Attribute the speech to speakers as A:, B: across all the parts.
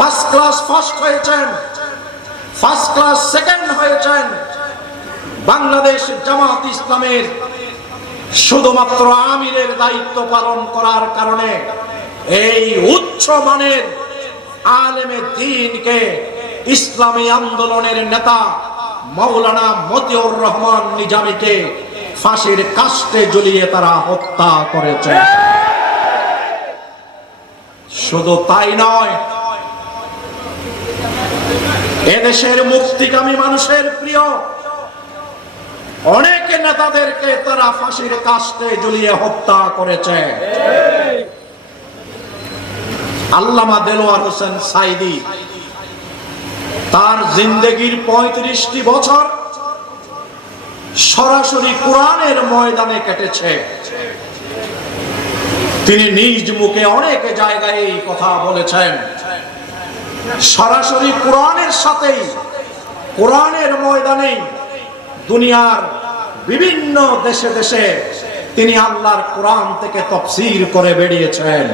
A: First class first হয়েছেন first class second হয়েছেন বাংলাদেশ জামাত ইসলামের শুধুমাত্র আমিরের দায়িত্ব পালন করার কারণে এই উচ্চ মানের আলেমে দিনকে ইসলামী আন্দোলনের নেতা মৌলানা মতিউর রহমান নিজামীকে ফাঁসির কাস্টে জ্বলিয়ে তারা হত্যা করেছে। শুধু তাই নয় এদেশের মুক্তিকামী মানুষের প্রিয়। অনেক নেতাদেরকে তারা ফাঁসির কাস্টে ঝুলিয়ে হত্যা করেছে। আল্লামা দেলোয়ার হোসেন সাইদি, তার জিন্দগির পঁয়ত্রিশটি বছর সরাসরি কোরআনের ময়দানে কেটেছে। তিনি নিজ মুখে অনেক জায়গায় এই কথা বলেছেন। সরাসরি কোরআনের সাথেই, কোরআনের ময়দানে দুনিয়ার বিভিন্ন দেশে দেশে তিনি আল্লাহর কোরআন থেকে তফসির করে বেরিয়েছেন।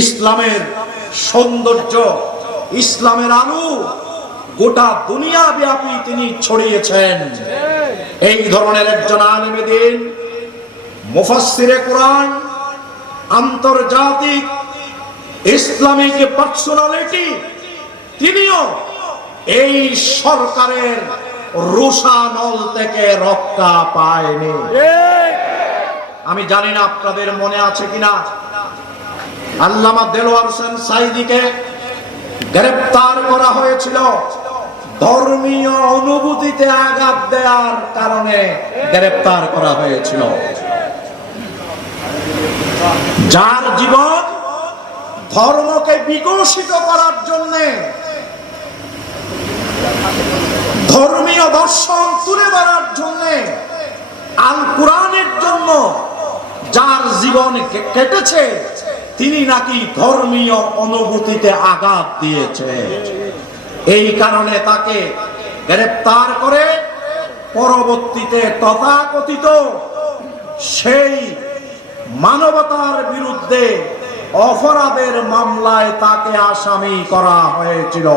A: ইসলামের সৌন্দর্য, ইসলামের আলু গোটা দুনিয়া ব্যাপী তিনি ছড়িয়েছেন। এই ধরনের একজন আলেমে দিন, মুফাসসিরে কোরআন, আন্তর্জাতিক ইসলামিক পার্সোনালিটি তিনিও এই সরকারের রুষানল থেকে রক্ষা পায়নি। আমি জানি না আপনাদের মনে আছে কিনা। আল্লামা দেলোয়ার হোসেন সাইদিকে গ্রেপ্তার করা হয়েছিল। ধর্মীয় অনুভূতিতে আঘাত দেওয়ার কারণে গ্রেপ্তার করা হয়েছিল। যার জীবন ধর্মকে বিকশিত করার জন্য ধর্মীয় দর্শন তুলে ধরার জন্য আল কোরআনের জন্য যার জীবন কেটেছে, তিনি নাকি ধর্মীয় অনুভূতিতে আঘাত দিয়েছে। এই কারণে তাকে গ্রেপ্তার করে পরবর্তীতে তথাকথিত সেই মানবতার বিরুদ্ধে অপরাধের মামলায় তাকে আসামি করা হয়েছিল।